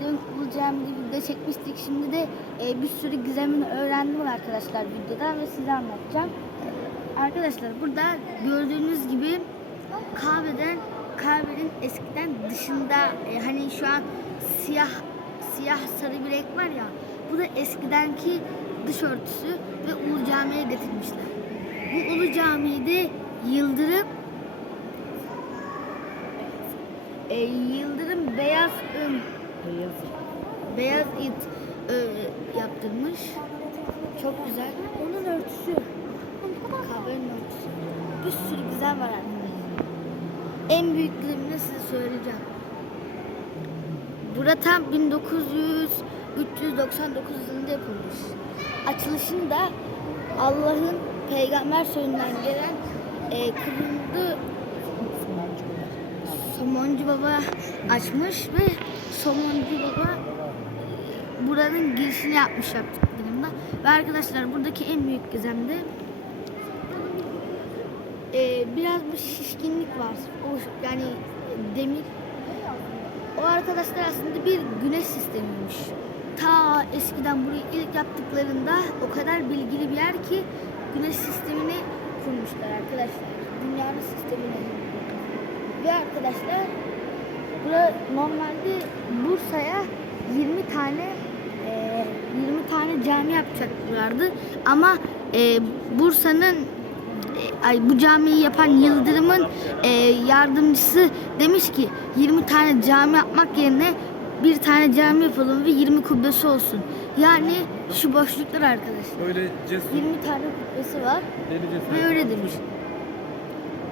demin Ulu Cami'de video çekmiştik. Şimdi de e, bir sürü gizemini öğrendim arkadaşlar videodan ve size anlatacağım. Arkadaşlar burada gördüğünüz gibi kahveden kahvenin eskiden dışında e, hani şu an siyah siyah sarı bir renk var ya bu da eskidenki dış örtüsü ve Ulu Cami'ye getirmişler. Bu Ulu Cami'yi de Yıldırım e, Yıldırım Beyaz Üm Beyaz it e, yaptırmış. Çok güzel. Onun örtüsü. Kahvenin örtüsü. Bir sürü güzel var arkadaşlar. En büyüklerini size söyleyeceğim. Bura tam 1900 399 yılında yapılmış. Açılışını da Allah'ın peygamber soyundan gelen e, kırmızı Somoncu Baba açmış ve Somoncu Baba e, buranın girişini yapmış yaptıklarında. Ve arkadaşlar buradaki en büyük gizem de e, biraz bir şişkinlik var. O yani demir. O arkadaşlar aslında bir güneş sistemiymiş. Ta eskiden burayı ilk yaptıklarında o kadar bilgili bir yer ki güneş sistemini kurmuşlar arkadaşlar. Dünyanın sistemini. Ve arkadaşlar bura normalde Bursa'ya 20 tane e, 20 tane cami yapacaklardı ama e, Bursa'nın e, ay bu camiyi yapan Yıldırım'ın e, yardımcısı demiş ki 20 tane cami yapmak yerine bir tane cami yapalım ve 20 kubbesi olsun. Yani şu boşluklar arkadaşlar. Öyle cesur, 20 tane kubbesi var. deli cesur. Ve öyle demiş.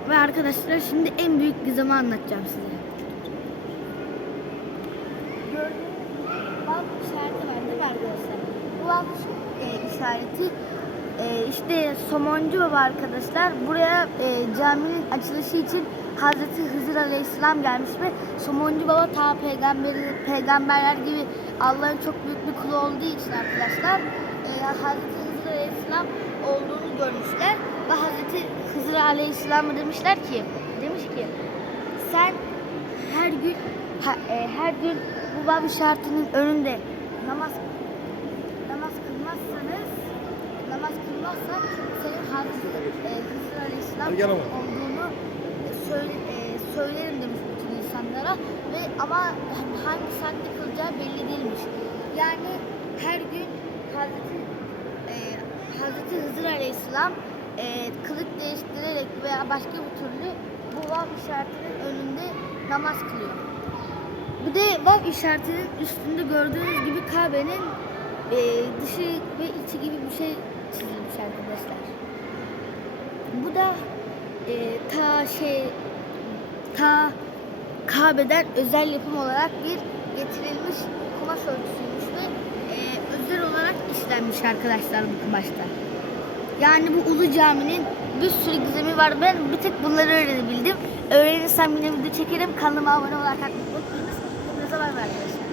Ve arkadaşlar şimdi en büyük gizemi anlatacağım size. Bal işareti var değil? Bu bal e, işareti e, işte Somoncu Baba arkadaşlar buraya e, caminin açılışı için Hazreti Hızır Aleyhisselam gelmiş ve Somoncu Baba ta peygamberi, peygamberler gibi Allah'ın çok büyük bir kulu olduğu için arkadaşlar e, Hazreti Hızır Aleyhisselam olduğunu görmüşler ve Hazreti Hızır Aleyhisselam'a demişler ki demiş ki sen her gün ha- e, her gün bu bab işaretinin önünde namaz namaz kılmazsanız namaz kılmazsan senin Hazreti e, Hızır Aleyhisselam olduğunu e, söyle, e, söylerim demiş bütün insanlara ve ama hangi saatte kılacağı belli değilmiş. Yani her gün Hazreti e, Hazreti Hızır Aleyhisselam e, kılık değiştirerek veya başka bir türlü bu vav işaretinin önünde namaz kılıyor. Bir de vav işaretinin üstünde gördüğünüz gibi Kabe'nin e, dışı ve içi gibi bir şey çizilmiş arkadaşlar. Bu da e, ta şey ta Kabe'den özel yapım olarak bir getirilmiş kumaş örtüsüymüş ve e, özel olarak işlenmiş arkadaşlar bu kumaşta. Yani bu Ulu Cami'nin bir sürü gizemi var. Ben bir tek bunları öğrenebildim. Öğrenirsem yine video çekerim. Kanalıma abone olarak unutmayınız. Hepinize bay arkadaşlar.